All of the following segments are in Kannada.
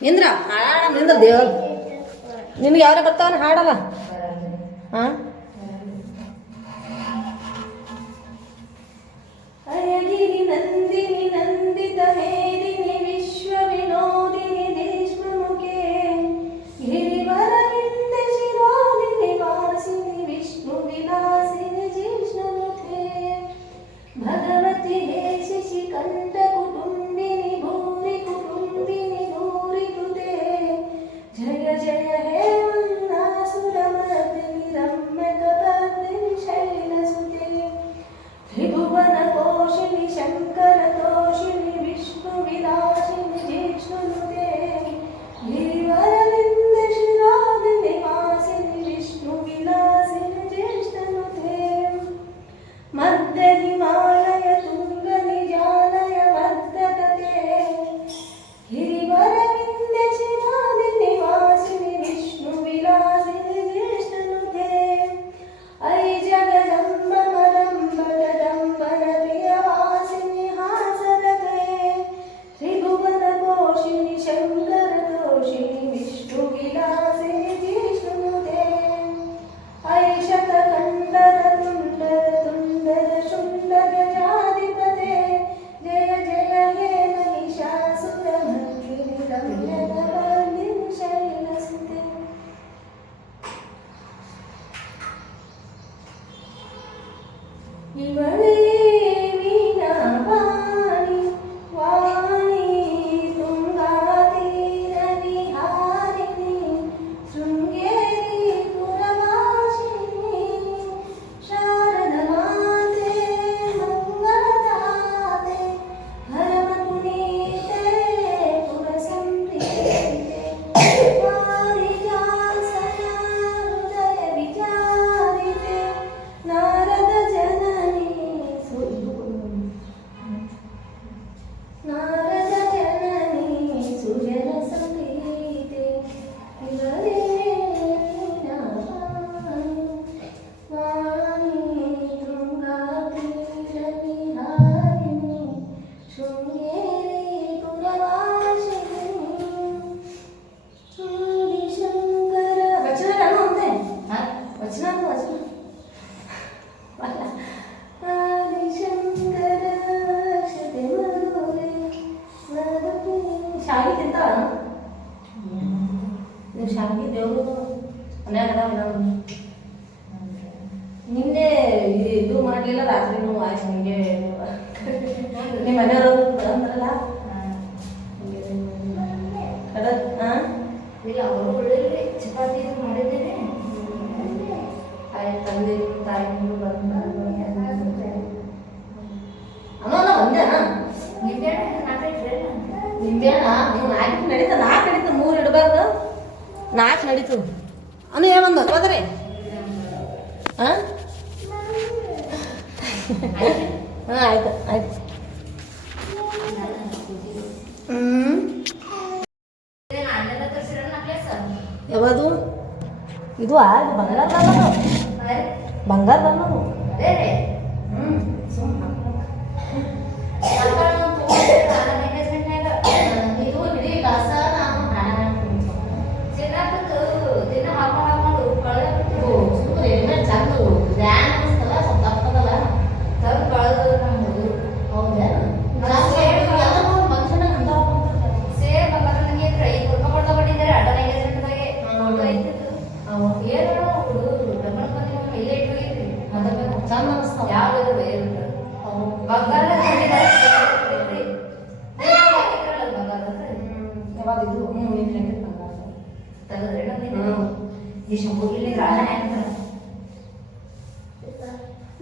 ನಿಂದ್ರ ನಿಂದ್ರ ದೇವ ನಿನಗೆ ಯಾವ್ರ ಬರ್ತಾವನ ಹಾಡಲ್ಲ ಹಾಂ ಅಯಗಿರಿ ನಂದಿನಿ ನಂದಿತ ಮೇದಿನಿ ವಿಶ್ವ ವಿನೋದಿನಿ ದೇಶ್ಮುಖೆ ಗಿರಿವರವಿಂದ ಶಿರೋದಿನಿ ವಾಸಿನಿ ವಿಷ್ಣು ವಿಲಾಸಿನಿ ಜಿಷ್ಣುಮುಖೆ ಭಗವತಿ ಹೇ ಶಶಿಕಂಠ ಕುಟುಂಬಿನಿ ಭೂರಿ ಕುಟುಂಬಿನಿ ಭೂರಿ ಕೃತೆ ಜಯ ಜಯ ಹೇ ಮನ್ನಾಸುರಮರ್ದಿನಿ ರಮ್ಯಕಪರ್ದಿನಿ ಶೈಲಸುತೆ ತ್ರಿಭುವನ ಕೋಶಿನಿ ಶಂಕರ ತೋಷಿನಿ ವಿಷ್ಣು ವಿಲಾಸಿನಿ ಜಿಷ್ಣುನುತೆ ಗಿರಿವರವಿಂದ ಶಿರೋದಿನಿ ವಾಸಿನಿ ವಿಷ್ಣು ವಿಲಾಸಿನಿ ಜಿಷ್ಣುನುತೆ ಮಧ್ಯ Himalaya Tunga ನಿಜಾಲಯ ಮದ್ದಗತೆ ಗಿರಿವರವಿಂದ ಶಿರೋದಿನಿ ವಾಸಿನಿ Vishnu Vilasini ಜಿಷ್ಣುನುತೆ I Jagadamba ಮರಂಬ ಜಗದಂಬನ ಪ್ರಿಯವಾಸಿನಿ ಹಾಸರತೆ Tribhuvana ಕೋಶಿನಿ Shankara ತೋಷಿನಿ Vishnu Vilasini ಜಿಷ್ಣುನುತೆ I ಶತಕಂಡರ ತುಂಡರ ತುಂಡರ ಶುಂಡರ ಜಾಧಿಪತೆ ಜಯ ಜಯ ಹೇ ಮಹಿಷಾಸುರ ಮರ್ದಿನಿ ರಮ್ಯಕಪರ್ದಿನಿ ಶೈಲಸುತೆ ಇವಳೇ ವೀಣಾವಾಣಿ ವಾಣಿ ತುಂಗಾತೀರ ವಿಹಾರಿಣಿ ಶೃಂಗೇರಿ ಪುರವಾಸಿನಿ ಶಾರದ ಮಾತೆ ಮಂಗಳದಾತೆ ಹರಮಪುನೀತೆ ಪುರ ಸಂಪ್ರೀತೆ ಪಾರಿಜಾಸನ ಹೃದಯ ವಿಚಾರಿತೆ ನಾರದ ಜನನಿ ನಾರದ ಜನನಿ ಸುಜನ ಸಂಗೀತೆ ಇವರೇ ವಾಣಿ ತುಂಗಾತೀರ ವಿಹಾರಿಣಿ ಶೃಂಗೇರಿ ಪುರವಾಸಿನಿ ಶಂಕರ ವಚನ ಅಂತೆ ವಚನ ಆದಿಶಂಕರ ಶತೆ ಮರುಳೆ ಶಾವಿಗೆ ತಿಂತಾಳ ನೀವು ಶಾವಿಗೆ ದೇವರು ಮನ್ಯಾಗ ಅದಾವ ನಿನ್ನೆ ಇದು ಮಾಡಲಿಲ್ಲ ರಾತ್ರಿನೂ ಆಯ್ತು ನಿಮಗೆ ನಿಮ್ಮ ಮನೆಯವರು ಅಂದ್ರಲ್ಲ ಇಲ್ಲ ಅವರು ಒಳ್ಳೆ ಚಪಾತಿ ಮಾಡಿದ್ದೇನೆ ಆಯ್ತು ತಂದೆ ತಾಯಿ ಬಂದ ಅನ್ನೋಲ್ಲ ಒಂದೇನಾ ನಿಂಬೆಹಣ್ಣ ನಾಲ್ಕೈದು ನಿಂಬೆಹಣ್ಣ ನೀವು 4 ನಡೀತದೆ 4 ನಡೀತದೆ 3 ಇಡಬಾರ್ದು 4 ನಡೀತು ಅನ್ನು ಏನಂದ ಹೋದ್ರೆ ಹಾಂ ಹಾಂ ಆಯ್ತು ಆಯ್ತು ಯಾವುದು ಇದು ಆಗ ಬಂಗಾರ ಬಂಗಾರ ಬಂದವು ಇದು ಇಡೀ ಗಾಸ ನಾನು ದಿನ ಹಾಕೊಂಡು ಚಂದ ಧ್ಯಾನ ಅನಿಸ್ತಲ್ಲ ಸ್ವಲ್ಪ ತಪ್ಪದಲ್ಲ ತಂದು ಕಳೆದು ನಮ್ಮದು ಹೌದಾ ಫಂಕ್ಷನ್ ಅಂತ ಸೇಮ್ ಬಂಗಾರ ನನಗೆ 5 ರೂಪಾಯಿ ಕೊಡ್ತಾ ಕೊಟ್ಟಿದ್ದಾರೆ ಅಡ್ಡ ಎಂಗೇಜ್ಮೆಂಟ್ದಾಗೆ ಏನು ಹುಡುಗರು ಬೆಂಬಲ ಬಂದು ಇಲ್ಲೇ ಇಟ್ಕೋಗಿದ್ರಿ ಚಂದ ಅನಿಸ್ತಾವ ಯಾವ್ದು ಬಂಗಾರ ಯಾವಾಗ ಇದು ಬಂಗಾರ ತೆಗೆದ್ರೆ ಈ ಶಂಭುಗಿಲ್ಲಿ ರಾಣ ಹೇಳ್ತಾರೆ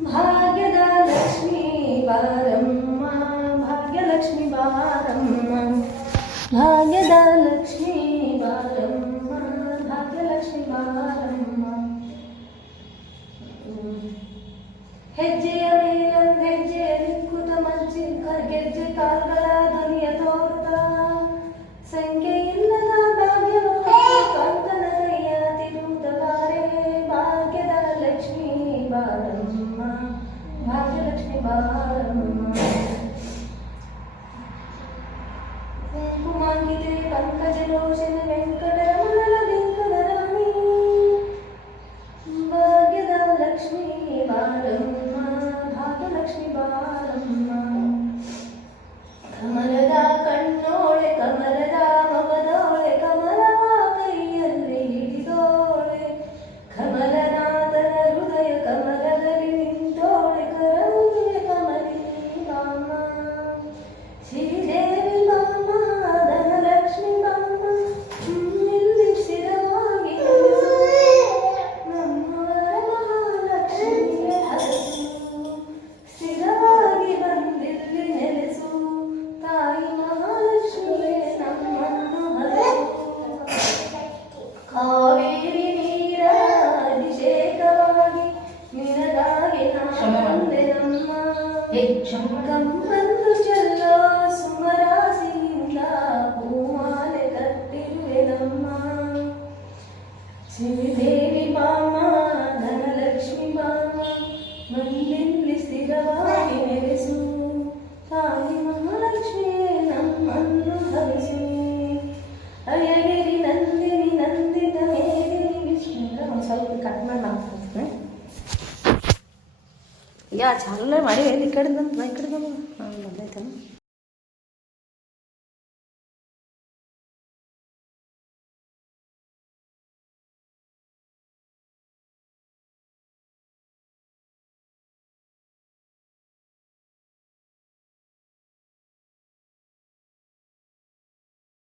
ಭಾಗ್ಯದ ಲಕ್ಷ್ಮೀ ಬಾರಮ್ಮ ಭಾಗ್ಯಲಕ್ಷ್ಮಿ ಬಾರಮ್ಮ ಭಾಗ್ಯದ ಲಕ್ಷ್ಮೀ ಬಾರಮ್ಮ ಭಾಗ್ಯಲಕ್ಷ್ಮಿ ಬಾರಮ್ಮ ಹೆಜ್ಜೆಯ ಮೇಲೊಂದು ಹೆಜ್ಜೆ ನಿಕ್ಕುತ ಮಜ್ಜಿ ಗೆಜ್ಜೆ ಕಾಲ್ಗಳ ಧ್ವನಿಯ ತೋರ್ತಾ ಸಂಖ್ಯೆ ಇಲ್ಲದ ಭಾಗ್ಯವು ಕಂಕನ ಕೈಯ ತಿರುವುದವಾರೆ ಭಾಗ್ಯದ ಲಕ್ಷ್ಮೀ ಬಾರಮ್ಮ ಭಾಗ್ಯಲಕ್ಷ್ಮಿ ಬಾರಮ್ಮ ಕುಂಕುಮಾಂಗಿತೆ ಪಂಕಜಲೋಚನೆ ಯಾ ಚಾಲನೆ ಮಾಡಿ ಎಲ್ಲಿ ಈ ಕಡೆ ಬಂದು ನಾ ಈ ಕಡೆ ಬಂದು ಹಾಂ ಬಂದೈತೇನು